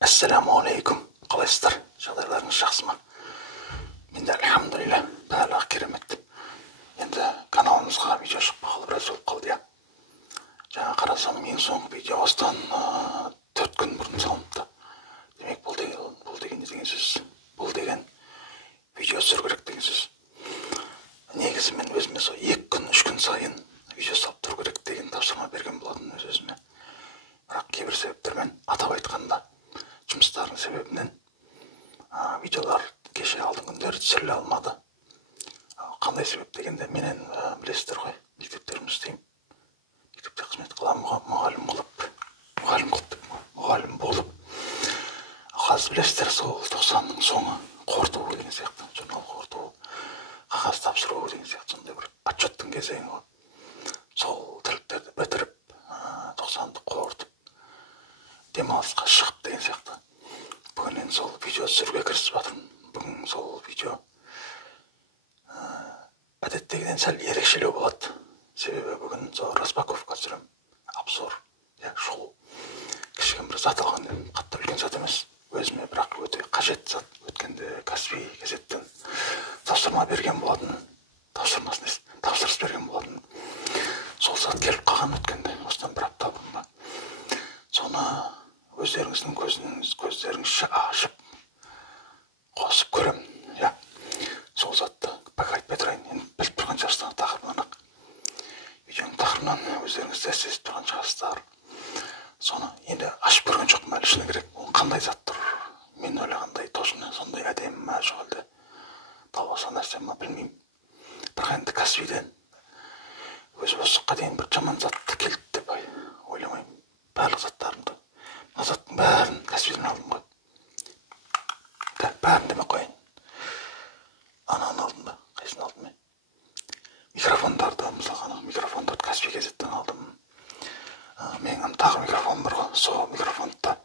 Ассаламуалейкум. Қалайсыздар? Жағдайларыңыз жақсы ма? Менде альхамдулилля, барлығы керемет. Енді каналымызға видео шықпағалы біраз болып қалды, я. Жаңа қарасам, ең соңғы видео осыдан 4 күн бұрын салыныпты. Демек, бұл деген не деген сөз? Бұл деген видео түсіру керек деген сөз. Негізі мен өзіме сол 2 күн, 3 күн сайын видео салып тұру керек деген тапсырма берген болатын өзіме. Бірақ кейбір себептермен, атап айтқанда, жұмыстардың себебінен видеолар кеше алдыңғы күндері түсіріле алмады. Қандай себеп дегенде, менен білесіздер ғой, мектепте жұмыс істеймін. Мектепте қызмет қыламын, мұғалім болып. Қазір білесіздер, сол 90-ның соңы қорыту деген сияқты, журнал қорыту, қағаз тапсыру деген сияқты, сондай бір отчеттің кезеңі ғой. Сол тірліктерді бітіріп, 90-ды қорытып, демалысқа шығып деген сияқты. Бүгінен сол видео түсіруге кірісіп жатырмын. Бүгін сол видео әдеттегіден сәл ерекшелеу болады. Себебі бүгін сол распаковка түсіремін. Обзор, шолу. Кішкене бір зат алған едім, қатты үлкен зат емес. Өзіме бірақ өте қажет зат. Өткенде Каспий газеттен тапсырма берген болатын. Тапсырыс берген болатын. Сол зат келіп қалған өткенде. Осыдан бір апта бұрын ба. Соны өздеріңіздің көздеріңізше ашып, қосып көремін. Сол затты пәк айтпай тұрайын. Енді біліп тұрған шығарсыздар тақырыбынан ақ. Видеоның тақырыбынан өздеріңізді сезіп тұрған шығарсыздар. Соны енді ашып көрген жоқпын әлі, шыны керек. Ол қандай зат тұр? Мен ойлағандай тосыны сондай әдемі ме, жоқ әлде талбаса нәрсе ме, білмеймін. Бірақ енді Каспийден өз осықа дейін бір жаман затты келді деп ойламаймын. Барлық заттарымды, мына заттың бәрін Каспийден алдым ғой. Бәрін деме қойын. Ананы алдым ба? Қайсын алдым мен? Микрофондарды, мысалға микрофондарды Каспий газеттен алдым. Менің тағы микрофон бар ғой, сол микрофонды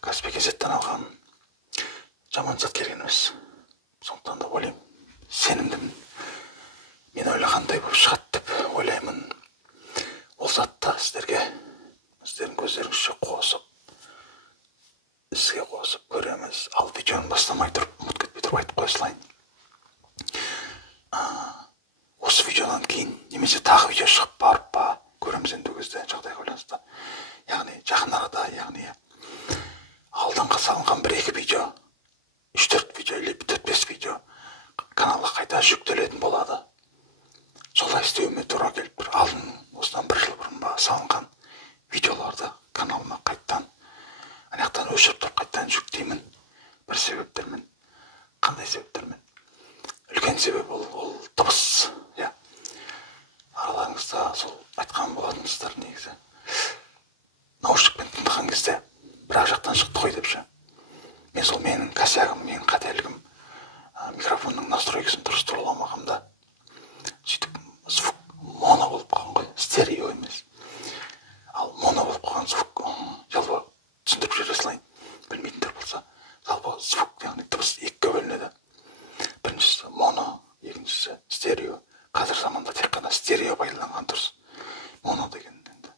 Каспий газеттен алған. Жаман зат келген емес. Сондықтан да ойлаймын, сенімдімін. Мен ойлағандай болып шығады деп ойлаймын. Ол затты сіздердің көздеріңізше қосып, іске қосып көреміз. Ал видеоны бастамай тұрып, ұмыт кетпей тұрып айтып қоя салайын. Осы видеодан кейін немесе тағы видео шығып барып па, көреміз енді өзде жағдайға байланысты. Яғни жақын арада, яғни алдыңғы салынған 1-2 видео, 3-4 видео, 4-5 видео каналға қайта жүктелетін болады. Солай істеуіме тура келіп тұр. Алдын осыдан 1 жыл бұрын ба салынған видеоларды каналыма қайттан, аяқтан өшіріп тұрып қайттан жүктеймін. Бір себептермен. Қандай себептермен? Үлкен себеп ол дыбыс. Араларыңызда сол айтқан болатынсыздар негізі. Наушникпен тыңдаған кезде бірақ жақтан шықты қой депші. Мен сол менің косягым, менің қателігім, микрофонның настройкасын дұрыс тұраламағымда. Сөйтіп звук моно болып қалған ғой, стерео емес. Ал моно болып қалған звук, жалпы түсіндіріп жібере салайын, білмейтіндер болса. Жалпы звук, яғни дыбыс 2-ге бөлінеді. Біріншісі моно, екіншісі стерео. Қазір заманда тек қана стерео пайдаланған дұрыс. Моно деген енді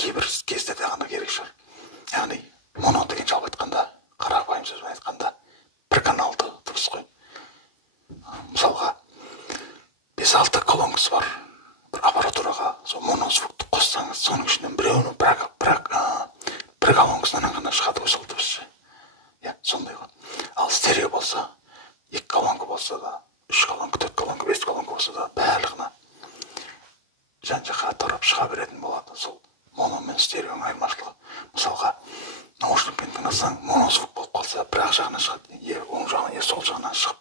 кейбір кезде де ғана керек шығар. Яғни моно деген жалпы айтқанда, қарапайым сөзбен айтқанда, бір каналды дыбыс қой. Мысалға 5-6 колонкасы бар бір аппаратураға сол монозвукты қоссаңыз, соның ішінен біреуінің бір колонкасынан ғана шығады ғой сол дыбыс. Сондай ғой. Ал стерео болса, 2 колонка болса да, 3 колонка, 4 колонка, 5 колонка болса да, барлығына жан-жаққа тарап шыға беретін болады. Сол моно мен стереоның айырмашылығы. Мысалға, наушникпен тыңдасаң, монозвук болып қалса, бір-ақ жағына шығады, оң жағына, сол жағына шығып,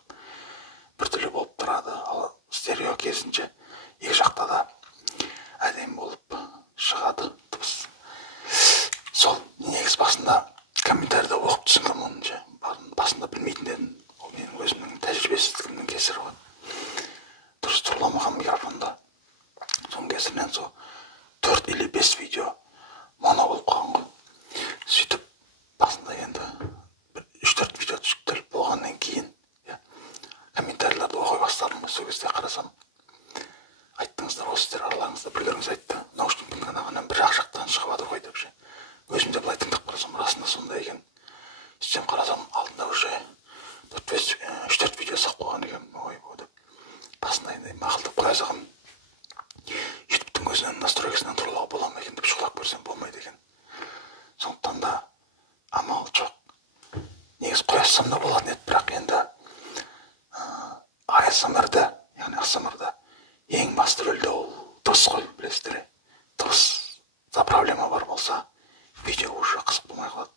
біртүрлі болып тұрады. Ал стерео кезінше екі жақта да әдемі болып шығады дыбыс. Сол негіз басында комментарийді оқып түсінген онынша. Басында білмейтін едім. Ол менің өзімнің тәжірибесіздігімнің кесірі ғой. Дұрыс тұраламаған микрофонда. Соның кесірінен сол 4 или 5 видео моно болып қалған ғой. Сөйтіп, басында енді 3-4 видео жүктеліп болғаннан кейін комментарийлерді оқи бастадым. Сол кезде қарасам, айттыңыздар, осы сіздер араларыңызда бірлеріңіз айтты. Наушникпен ғана бір-ақ болса, видео уже қызық болмай қалады.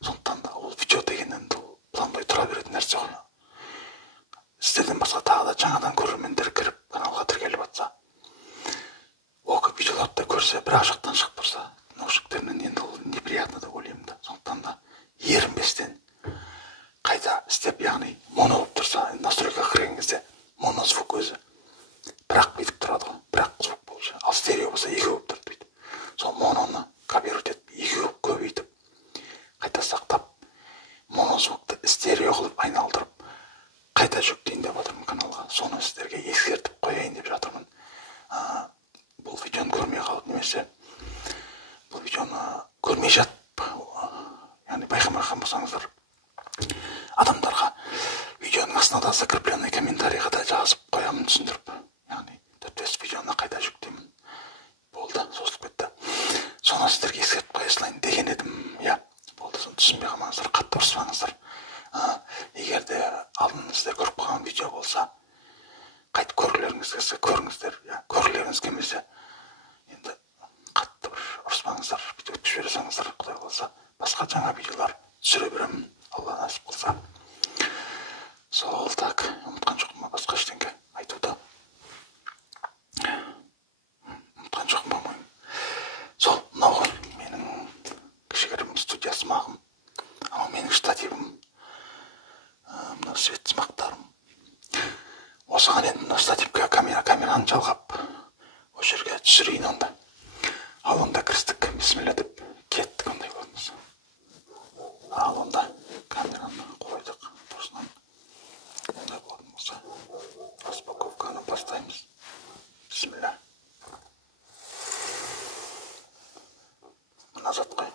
Сондықтан да ол видео деген енді пландай тұра беретін нәрсе ғой. Сіздерден басқа тағы да жаңадан көрермендер кіріп каналға тіркеліп жатса, ол видеоларды көрсе, бірақ жақтан шығып тұрса, наушниктерінен енді ол неприятно деп ойлаймын да. Сондықтан да ерінбестен қайта істеп, яғни моно болып тұрса, настройкаға кірген кезде моно звук өзі бірақ бүйтіп тұрады ғой, бірақ звук болып шығады. Ал стерео болса екі болып тұрады бүйтіп. Сол мононы копировать етіп, екі көбейтіп, қайта сақтап, монозвукты стерео қылып айналдырып, қайта жүктейін деп отырмын каналға. Соны сіздерге ескертіп қояйын деп жатырмын. Бұл видеоны көрмей қалып, немесе бұл видеоны көрмей жатып, яғни байқамай болсаңыздар, адамдарға видеоның астына да закрепленный комментарийға да жазып қоямын, түсіндіріп. Яғни төтес видеоны қайта жүктеймін. Болды, созылып кетті. Соны сіздерге ескертіп қоя салайын деген едім. Болды, соны түсінбей қалмаңыздар, қатты ұрыспаңыздар. Егер де алдыңызда көріп қалған видео болса, қайтып көргілеріңіз келсе көріңіздер. Көргілеріңіз келмесе, енді қатты ұрыспаңыздар, бүйтіп өтіп жіберсеңіздер, Құдай болса, басқа жаңа видеолар түсіре беремін, Алла насіп қылса. Сол, так, ұмытқан жоқпын ба басқа ештеңке айтуды? Ұмытқан жоқпын ба мойын? Сол, мынау ғой менің кішігірім студия сымағым. Ama менің штативім, мына свет сымақтарым. Осыған енді мына штативке камераны жалғап, осы жерге түсірейін онда. Ал онда кірістік, бисмилля деп кеттік, ондай болмаса. Ал онда камераны қойдық, осынан ондай болмаса. Распаковканы бастаймыз. Бисмилля. Мына зат қой.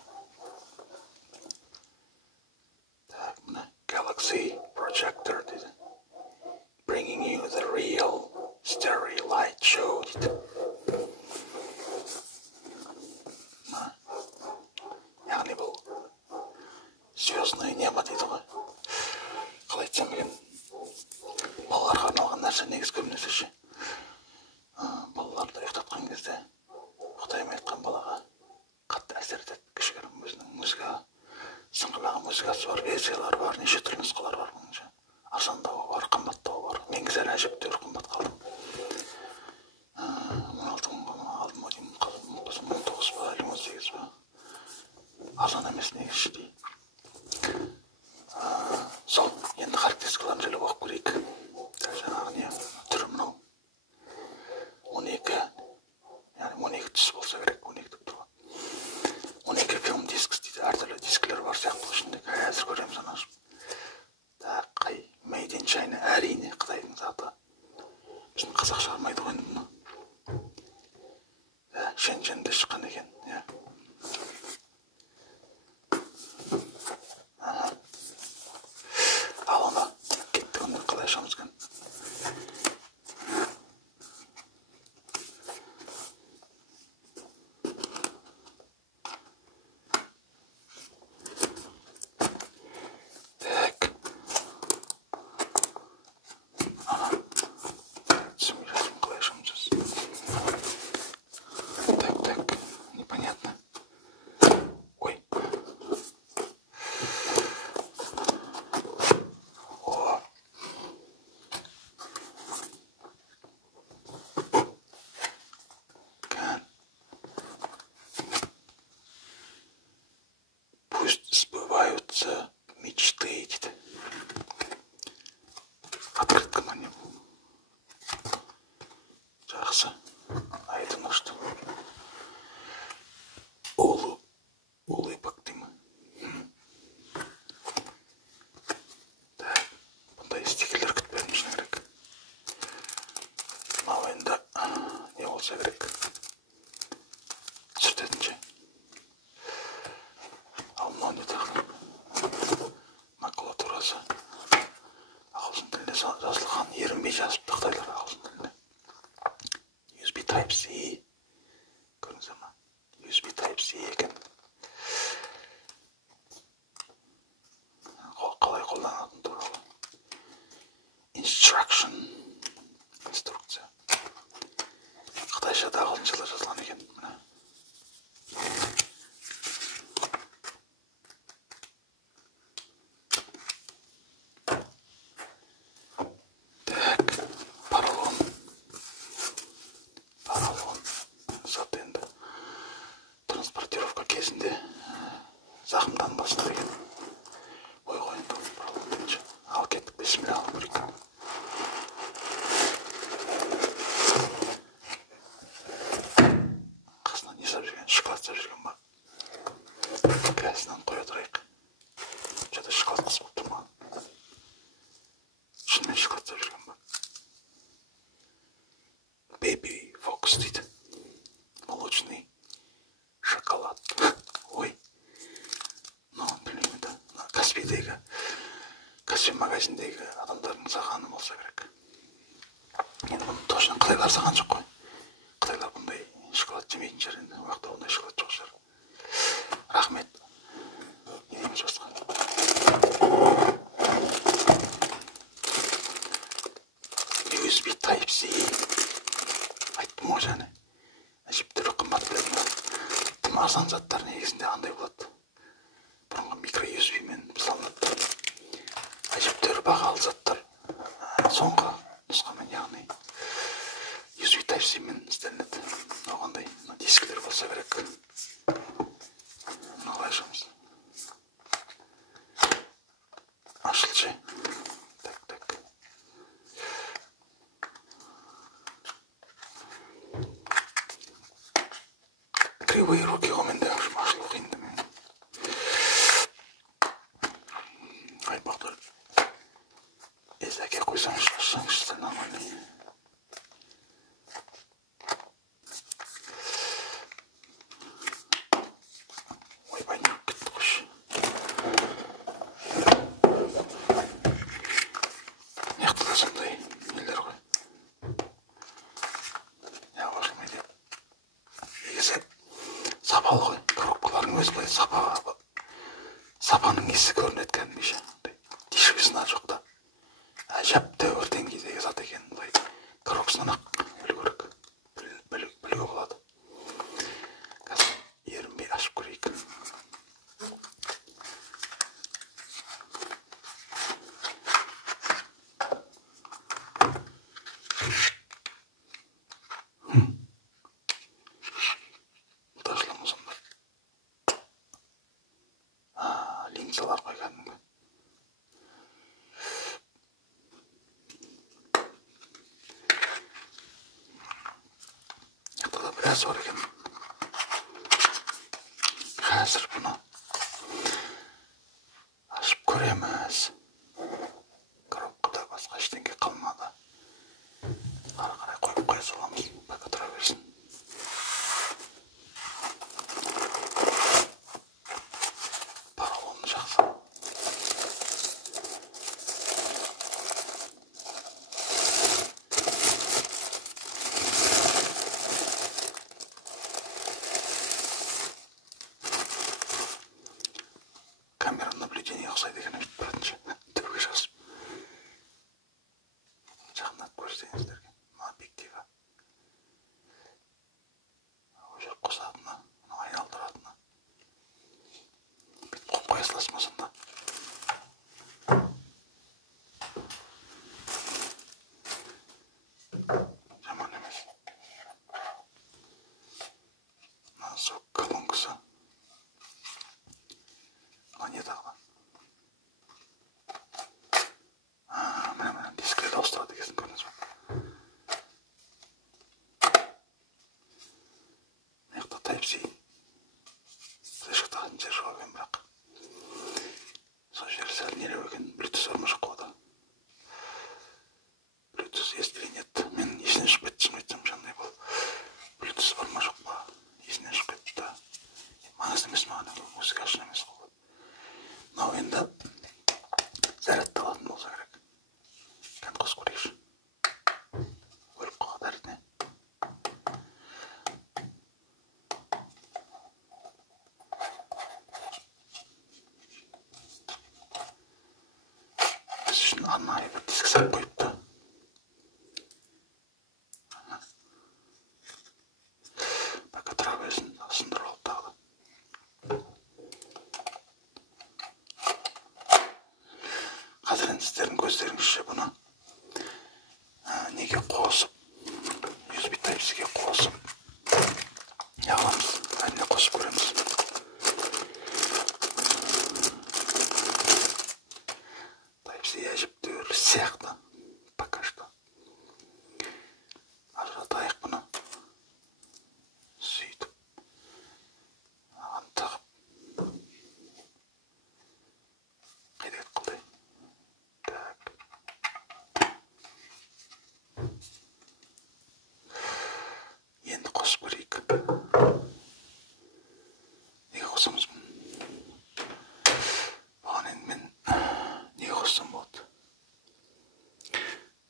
Galaxy projector dedi. Bringing you the real stereo light show dedi. Яғни бұл звездное небо дейді ғой. Қалай айтсам екен, балаларға арналған нәрсе негізі көбінесе ше. Балаларды ұйықтатқан кезде Құдайым айтқан балаға қатты әсер етеді. Кішігірім өзінің музыка, сыңғырлаған музыкасы бар, версиялары бар, неше түрлі нұсқалар бар. Арзандауы бар, қымбаттауы бар. Мен қазір әжептәуір қымбат қалдым. 16 мыңға алдым ау деймін, 19 ба, 18 ба. Арзан емес негізі дей. Сол, енді характеристикаларын жайлы оқып көрейік. Жаңағы не, түрі мынау. 12, яғни 12 түс болса керек, 12 деп тұрған. 12 film дискс дейді, әртүрлі дисклер бар сияқты ішінде. Әзір көреміз ана ашып. кезінде зақымданбасын деген ой қойды. Ал кеттік, бисмилля алып көрейік. Қасына не сап жүрген? Шоколад сап жүрген ба? Кәсінен қоя тұрайық. Жада шоколад қысып болып тұр ма? Шынымен шоколад сап жүрген ба? Baby Fox дейді. Молочный шоколад. Ой. Ну, білмеймін да. Каспийдегі, Каспий магазиндегі адамдардың сағаны болса керек. Енді бұны точно қытайлар саған жоқ қой. Қытайлар бұндай шоколад жемейтін шығар енді. Уақытта бұндай шоколад жоқ шығар. Рахмет. Не дейміз басқа? USB Type-C. Айттым ғой және. Әжептәуір қымбат білетін. Тым арзан заттар негізінде андай болады. Бұрынғы микро USB-мен салынады. Әжептәуір бағалы заттар соңғы нұсқамен, яғни USB Type-C-мен істелінеді. Оғандай дискілер болса керек. Қалай жұмыс? Ашылшы. Так. Кривые руки ғой менде, ашылу қиынды мен. Айтпақтар. Әке қойсаңыз, ашсаңыз, сәл нормальный. Ойбай, не кетті қош. Яқты да сондай нелер ғой. Яғылмайды. Егесі сапалы ғой. Коробкалардың өзі былай сапаның есі көрінеді кәдімгіше. Дешевесіне жоқ та. Әжептәуір деңгейдегі зат екен. Былай коробкасынан ақ білуге болады. Қазір ерінбей ашып көрейік. Ташылама сонда. Линзалар ғой кәдімгі. Яқтада біраз бар екен. Қазір бұны ашып көреміз. Коробкада басқа ештеңе қалмады. Ары қарай қойып қоя саламыз. Бака тұра берсін. Поролоны жақсы. Камера наблюдения ұқсайды екен өйтіп бірінші. Түрге жазып. Жақындатып көрсетіңіздерге. Объективі. Ол жер қосатыны, айналдыратыны. Бүйтіп қойып қоя саласыз ма сонда? Жаман емес. Звук колонкасы. Не тағы. Міне, дисклерді ауыстырады екенсің, көрдіңіз бе? Мықты Type-C. Флешка тағатын жер жоқ екен, бірақ. Сол жері сәл нелеу екен, Bluetooth бар ма жоқ қой да. Bluetooth естілген еді. Мен есінен шығып кетті, шын айтсам, жандай бол. Bluetooth бар ма жоқ па? Есінен шығып кетті да. Маңызды емес маған, музыка ашын емес қой. Мынау енді зарядталатын болса керек. Кән қосып көрейікші. Өліп қойға дәріне. Біз үшін арнайы бір диск сап қойыпты. Бака тұра берсін, сындырып алып тағы да. Қазір енді сіздердің көздеріңізше бұны неге қосып, USB Type-C-ге қосып, яғыламыз, әліне қосып көреміз. қосып көрейік. Неге қосамыз бұны? Бұған енді мен неге қоссам болады?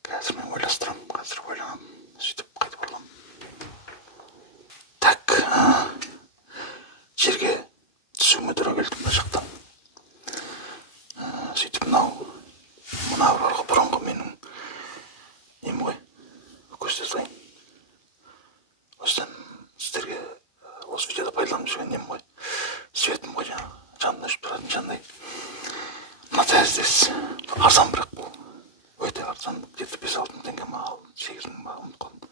Қазір мен ойластырамын, қазір ойланамын, сөйтіп қайтып ораламын. Так, жерге түсуіме тура келді мына жақтан. Сөйтіп мына бұрынғы менің нем ғой, көрсете салайын. Осыдан сіздерге осы видеода пайдаланып жүрген нем ғой, светім ғой, жанында өшіп тұратын жандай. Мына тәріздес арзан, бірақ бұл өте арзан, где-то 5-6 мың теңге ма, 8 мың ба, ұмытып.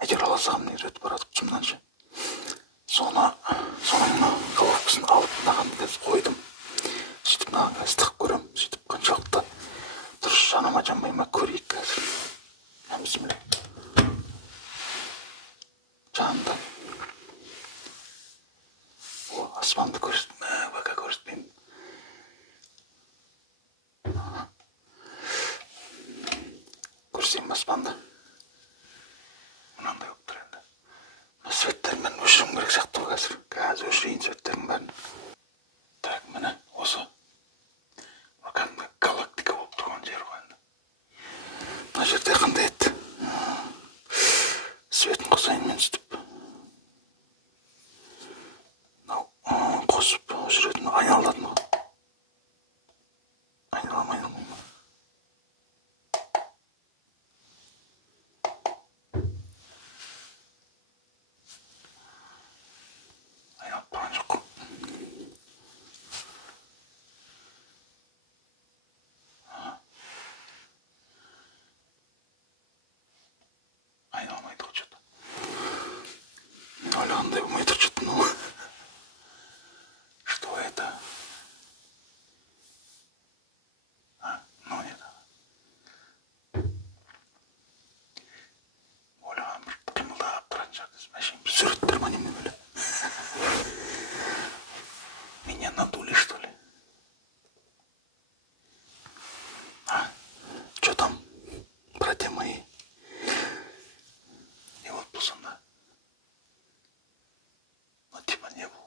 Әйтеуір ала салғам, негізі өтіп баратып тұсымнан ше. Соның мына головкасын алып мынаған қазір қойдым. Сөйтіп мынаған қазір тығып көремін. Сөйтіп қаншалықты дұрыс жанама жанбай ма көрейік қазір. Бісміллә. Жанды. Аспанды көрсетпеймін, бака көрсетпеймін. Көрсетейін аспанды. Мынандай болып тұр енді. Светтерін мен өшірім керек сияқты ғой қазір. Қазір өшірейін светтерін бәрін. Так, міне осы. Кәдімгі галактика болып тұрған жер ғой енді. Мына жерде қандай еді? Светін қосайын мен сөйтіп. Қосып жүретін айналдады ма? Айналмай ма? Айналып тұрған жоқ. Айналмайды ғой что-то. Ойлағандай болмай тұр что-то. Что это? Ну это. Ойлаған бір қимылдап тұратын шығар. Мәшейін бір суреттер ма немен өлі? Меня надули, что ли? Что там? Братья мои. Не вот был сонда. Ну типа не был.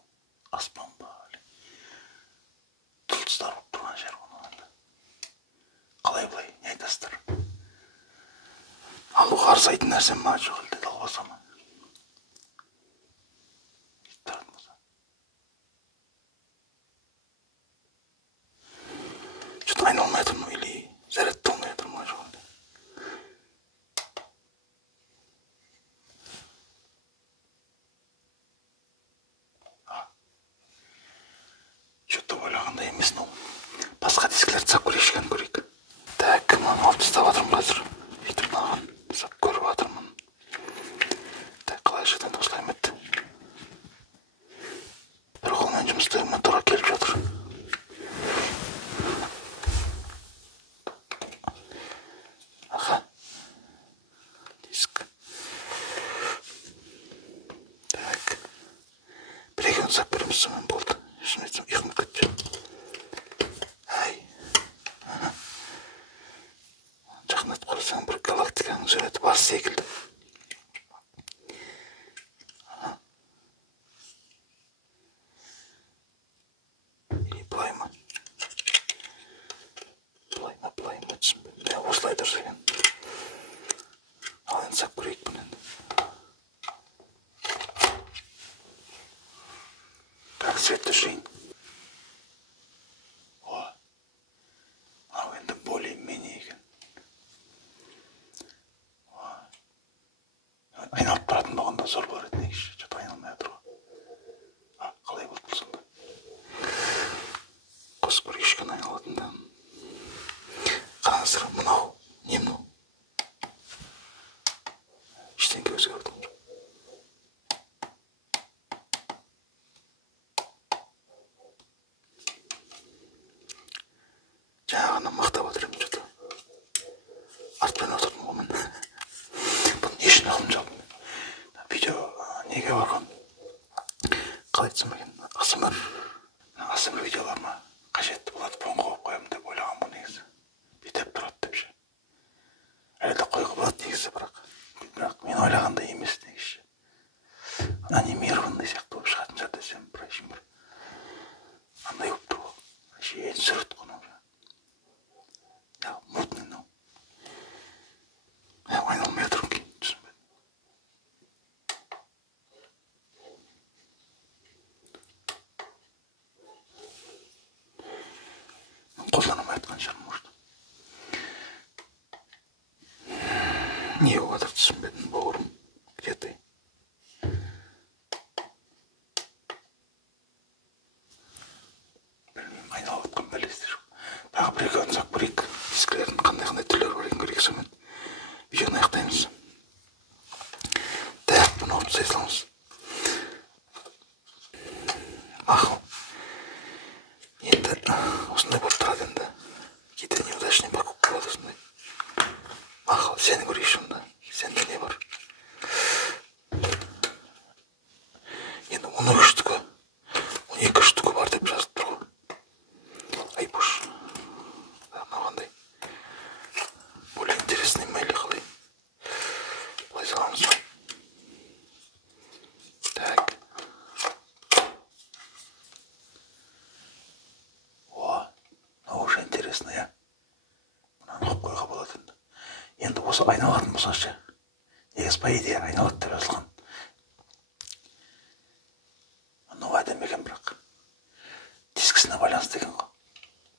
Аспан ба, тұлдыздар болып тұрған жер ғой. Қалай былай, не айтасыздар? Алуға арзайтын нәрсе ма, жоқ әлде далбаса ма? Что-то айналмай жатыр ма, или зарядталмай жатыр ма, жоқ әлде? Что-то ойлағандай емес, но басқа дискілерді сап көрейік. Так, мынаны алып тастап жатырмын қазір. Сөйтіп мынаған сап көріп жатырмын. Так, қалай жерден осылай еді? Бір қолмен жұмыс істеуіме тура келіп жатыр. Аха. Диск. Так. Бір-екеуін сап береміз, сонымен болды. Шын айтсам, ұйқым кетті. Ай. Жақындатып қарасаң, бір галактиканың суреті бар секілді. Былай ма? Түсінбедім. Осылай дұрыс екен. Ал енді сап көрейік бұны енді. Как светті жүрейін? Мынау енді более-менее екен. Айналып баратын болғанда зор болар еді, негізі. Что-то айналмай жатыр ғой. Қалай болды бұл сонда? Қосып көрейік ешкен айналатында. Қараңыздар, мынау не мынау? Ештеңке өзгерді. Жаңағына мақтап отырмын что-то. Артпен отырдым ғой мен. Бұны не үшін алып жалдым? Видео неге барған? Қалай айтсам екен? Асмр видеоларыма қажетті болады, фон қойып қоямын деп ойлаған бұл негізі. Бүйтіп тұрады деп ше. Әлі де қойға болады негізі, бірақ мен ойлағандай емес негізі. анимированный сияқты болып шығатын шығар десем, проще бір андай болып тұр ғой, әшейін сурет қой мынау. Мутный мынау. Айналмай отырмын кейін түсінбедім. Қолданамай жатқан шығармын, может. Не болып жатыр түсінбедім, бауырым. Где ты? Білмеймін, айналып жатқан бәлесі жоқ. Тағы бір екеуін сақ көрейік. Дискілердің қандай түрлері бар екенін көрейік, сонымен видеоны аяқтаймыз. Так, бұны ұрып тастай саламыз. Мақұл. Енді осындай болып тұрады енді. Кейде неудачный покупка болады осындай. Мақұл, сені көрейік сонда. Сенде не бар? Енді 12 штука, 12 штука бар деп жазып тұр ғой. Айбуш. Мынандай. Более интересный мейлі қалай. Былай саламыз ғой. Так. О, мынау уже интересно, я. Мынаны қойып қойға болады енді. Енді осы айналатын болса ше. Негіз по идее айналады деп жазылған. Мынау әдемі екен бірақ. Дискісіне байланысты екен ғой.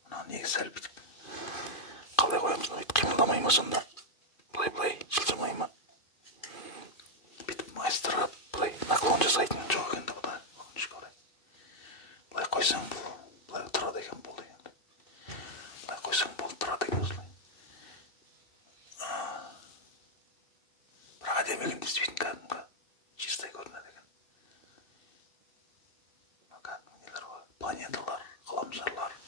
Мынау негіз сәл бүйтіп. Қалай қоямыз, бүйтіп қимылдамай ма сонда? Былай жылжымай ма? Бүйтіп майыстырып, былай наклон жасайтын жоқ енді бұда. Өкінішке орай. Былай қойсаң бұл, былай тұрады екен бұл дегенде. Былай қойсаң бұл тұрады екен осылай. Бірақ әдемі екен действительно кәдімгі. Чистай көрінеді екен. Кәдімгі нелер ғой, планеталар, ғаламшарлар.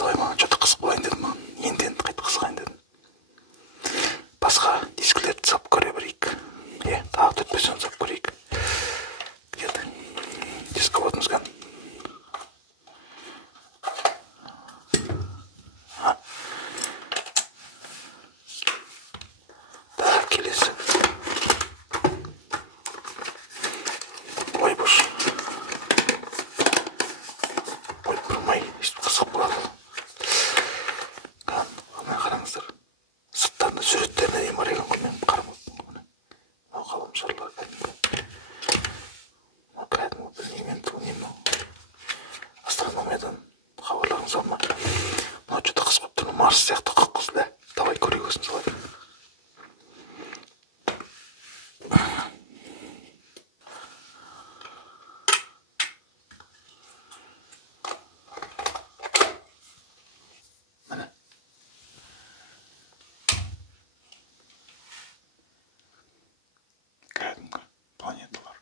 Давай маған что-то қызық болайын дедім маған. Енді қайта қызығайын дедім. Басқа дискілерді сап көре берейік. Тағы 4-5 сап көрейік. Где-то дисковод музган. Так, келесі. Ой, бұш. Ой, бұрмай, ешті қызық болады. Қараңыздар. Сырттарында суреттеріне не бар екен ғой, мен қарамаппын. Мынау ғаламшарлар кәдімгі. Мынау кәдімгі білмеймін, не мынау. Астрономиядан хабарларыңыз бар ма? Мынау что-то қыз болып тұр, Марс сияқты қып-қызыл. Давай көрейік осыны салайық. Кәдімгі планеталар.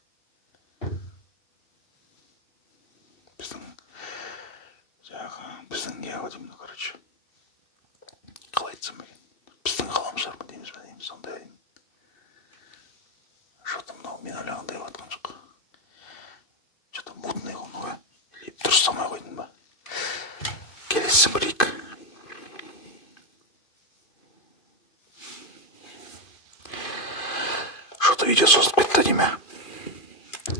Біздің не деймін, короче. Қалай айтсам екен. Біздің ғаламшар ма дейміз бе дейміз, сондай деймін. Что-то мынау мен ойлағандай болатқан жоқ. Что-то мутный ғой мынау. Или дұрыс самай қойдың ба? Келесі көрейік. Что-то видео созып кетті дейме.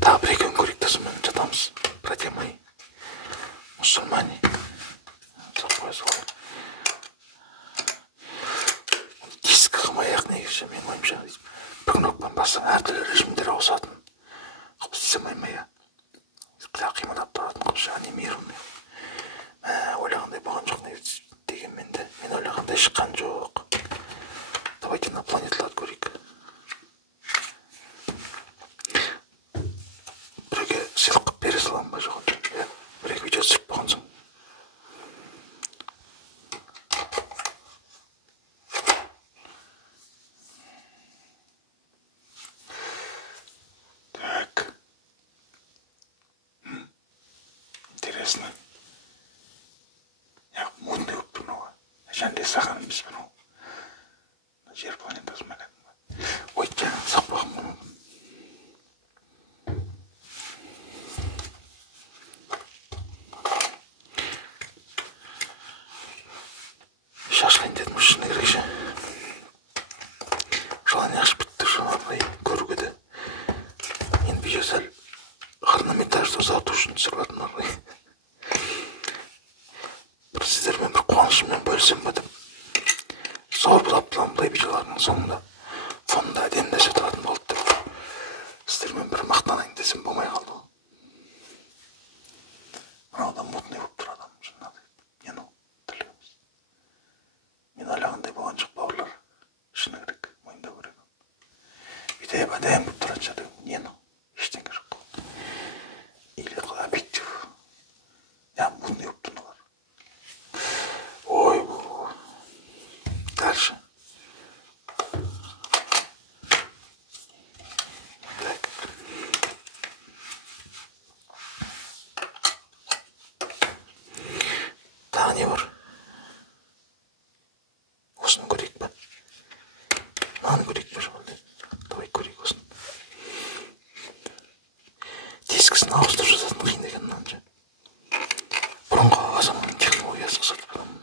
Тағы бір екеуін көрейік та сонымен жатамыз. Братья мои, мұсылмане. Сапқоя солай. Дискі қылмай-ақ негізі, мен ойымша. Бір кнопкамен бассаң әртүрлі режимдер ауысатын. Қып істесем оймай. Қимылдап тұратын қыпша анимированный. Ойлағандай болған жоқ негізі. Дегенмен де мен ойлағандай шыққан жоқ. Давайте на планеталарды көрейік. Біреуге сыйлық қып бере салам ба жоқ? Бір-екі видео түсіріп болған соң. Так. Интересно. Мутный болып тұр мынау. Жәнде саған емес мынау. Жер планетасы ма кәдімгі. Ой, жаңағы сақ бағым мұны. Шашқайын дедім шыны керек ше. Жалан яқшы бітті, жалан көруге де. видео сәл хронометражды ұзарту үшін түсіріп жатырмын ғой. Бір сіздермен бір қуанышыммен бөлісем ба деп. Мындай видеолардың соңында фонда әдемі нәрсе тұратын болды деп. Сіздермен бір мақтанайын десем болмай қалды. Мынау мутный болып тұр адам. Не ну, тілегіміз. Мен ойлағандай болған жоқ бауырлар. Шыны керек, мойындау керек. Үйде әдемі болып тұратын жатыр. Не ну, ештеңе жоқ. Или объектив. Я мутный болып тұрмалар. Ой, дальше. Так. Тағы не бар? Осыны көрейік па? Мынаны көрейік па жоғалды? Давай көрейік осыны. Дискісін ауыстырып жазатын қиын екен мынанша. Бұрынғы заманның технологиясы ұқсатып адамын.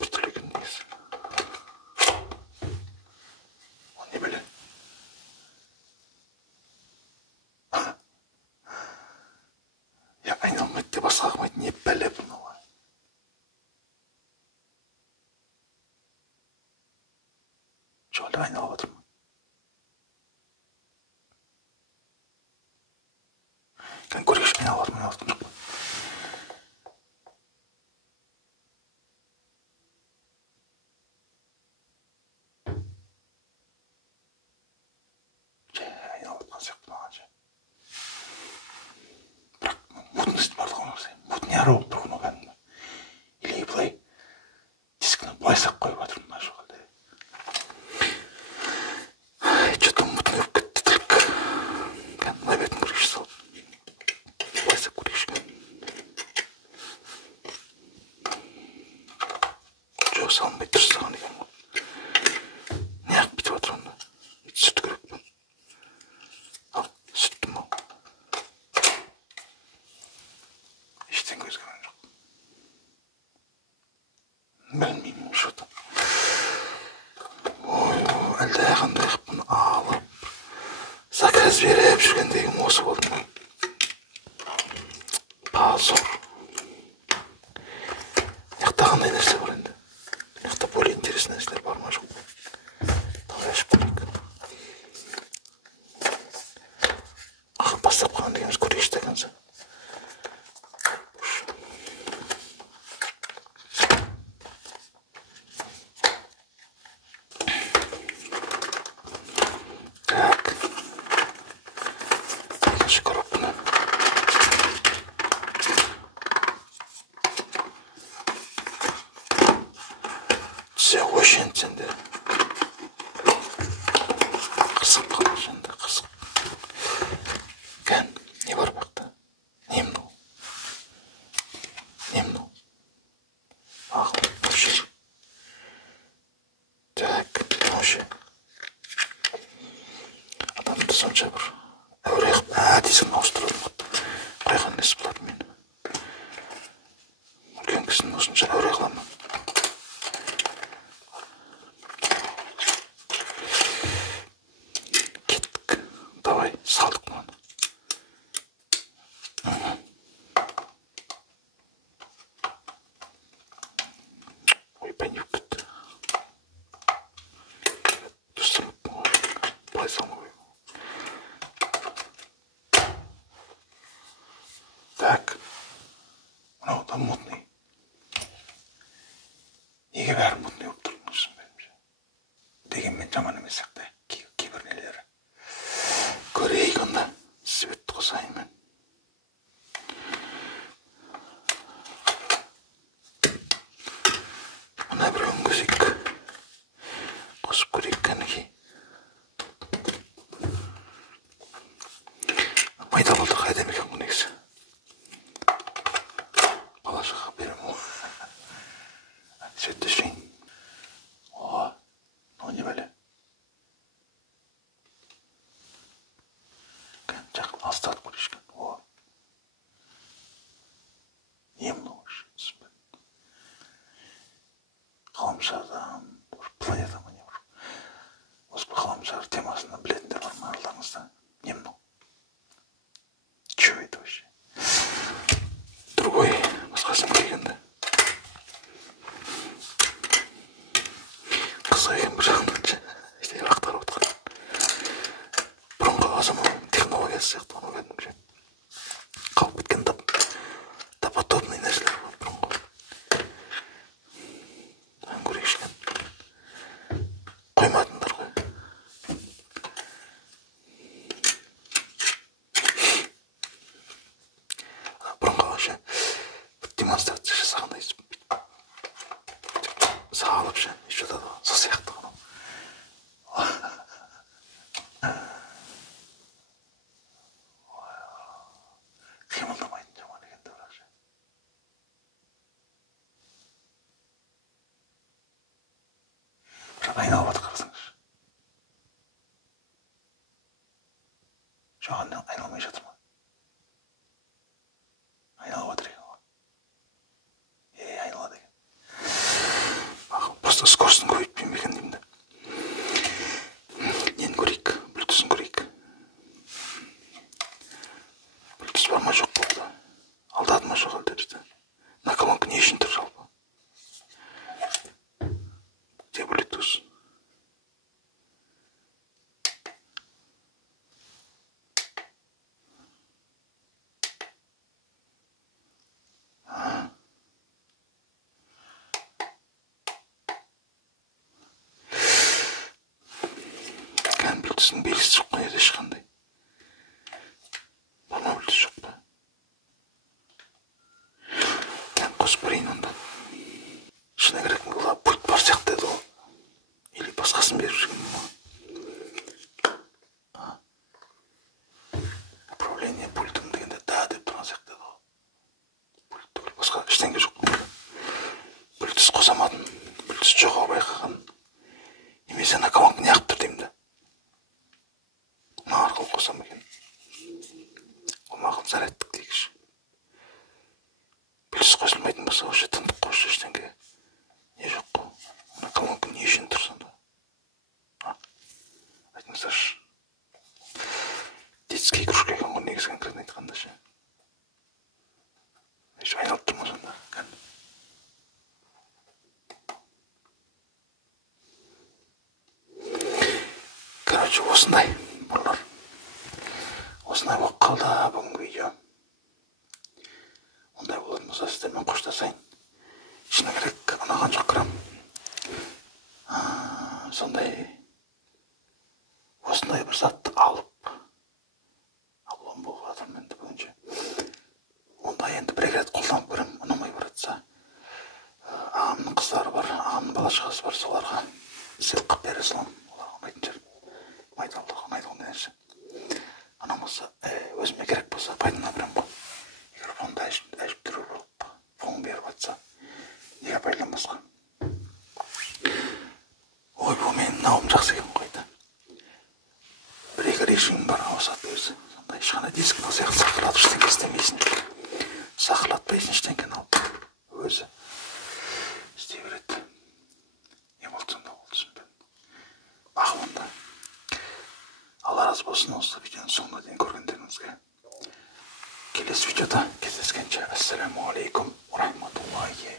Біртүрлі екен негізі. Ол не біле? Я айналмайды деп басқа қылмайды. Не бәле бұны? Жоғалды айналып отырмын. Кен көргеш айналып отырмын жоқ. Айналып отырған сияқты мағанша. Бірақ мутность барды қонырсай. Мутный ары болып тұр құны кәдімгі. Или бұлай дискіні бұлай сап қойып жатырмын мына жоғалды. Что-то мутный болып кетті тілік. Кәдімгі мына бетін көргеш салып. Бұлай сап көргеш кәдімгі. Жоқ салынбай тұрыс саған деген ғой. Не ақ бітіп жатыр онда? Сүт керек пе? Ал, сүттім ау. Ештеңе өзгерген жоқ. Білмеймін что-то. Ой, әлде қандай қып бұны алып, заказ беріп жүргендегім осы болды ма? Позор. Мынаяқта қандай нәрсе бар енді? Мынаяқта более интересный нәрселер бар ма жоқ па? Давай ашып көрейік. Бастап қалған дегеніміз көрейікші дегенсі. Так. Екінші коробканы. Түсе өшен сенде. Қырсық қалар жэнді, қырсық. Кән, не бар бақта? Не мынау? Не мынау? Ағыл, өшер. Так, өшер. Адамды сонша бір әуре қып, десін ауыстыратын қыпты. Қайған несі болады мені. Үлкен кісінің осынша әуре қыламын. Кеттік. Давай, салдық мұны. Ой, пәнеп кетті. Дұрыстырмаппын ғой. Былай салмай. Так. Мынау да мутный. Неге бәрі мутный болып тұр? Түсінбеймін. Дегенмен жаман емес сияқты. Кейбір нелері. Көрейік онда. Светті қосайын мен. Мына біреуін көзейік. Қосып көрейік кәнеки. Майда болды қайда мекен бұл негізі. Балашаға берем ол. Светті жейін. О, но не бәле. Жақын алыстатып көрейшкен. О. Не мынау үшін? Қаламшардан, планета ма не бар? Осы бір қаламшар темасында білетіндер бар ма араларыңызда? Не мынау? колес сияқты анау кәдімгі қалып кеткен допотопный нәрселер ғой бұрынғы. Көрейікшілен қоймадыңдар ғой. Бұрынғы вообще демонстрация жасағандай сағалып ше, еще да сол сияқты ғана. Қимылдамайтын жаман екен де бірақ ше. Бірақ айналып жатыр қарасаңызшы. Жоған айналмай жатыр ма? Айналып жатыр екен ғой. Айналады екен. Просто скоростын көбейтпеймін екен деймін де. Нені көрейік? Bluetooth'ын көрейік. Bluetooth бар ма жоқ болды. Алдады ма жоқ әлде бізде. Мына колонка не үшін тұр жалпы? Где Bluetooth? Bluetooth'ın belгісі жоқ қой, ешқандай. Бар ма Bluetooth жоқ па? Қосып берейін онда. Шыны керек бұл пульт бар сияқты еді ол. Или басқасын беріп жүрген ма? Управление пультом дегенде да деп тұрған сияқты еді ол. Пульт түгіл басқа ештеңе жоқ. Bluetooth қосамадым. Bluetooth жоғау байқаған. Немесе ана колонка неғып тұр деймін де. Мына арқылы қосам екен. Ол мақұл зарядтық дейікші. Bluetooth қосылмайтын болса вообще тындық қойшы ештеңе. Не жоқ қой. Ана колонка не үшін тұр сонда? Айтыңыздаршы. Детский игрушка екен ғой негізі конкретно айтқанда ше. Айналып тұр ма сонда? Короче, осындай бұлар. Осындай болып қалды бүгінгі видео. Ондай болатын болса сіздермен қоштасайын. Шыны керек ұнаған жоқ қырам. Осындай бір затты алуым болып жатырмын енді бүгінше. Онда енді бір рет қолданып көрем, ұнамай баратса. Ағамның қыздары бар, ағамның бала-шағасы бар, соларға сыйлық бере саламын. Оларға ұнайтын жер. Ұнайды ондай нәрсе. Анамызды өзіме керек болса пайдалана берем ғой. Егер фонды әжіп тұру болып фон беріп жатса, неге пайдаланбасқа? Ой, бұл менің мынауым жақсы екен қойды. Бір-екі режимім бар, ауысады өзі. Сонда ешқандай дискін сияқты сақырлатып ештеңке істемейсің. Сақырлатпайсың ештеңкені алып. Өзі істей береді. Не болды сонда ол түсінбедім. Мақұл онда. Алла разы болсын осы видеоның соңына дейін көргендеріңізге. Келесі видеода кездескенше. Ассаламу алейкум ва рахматуллахи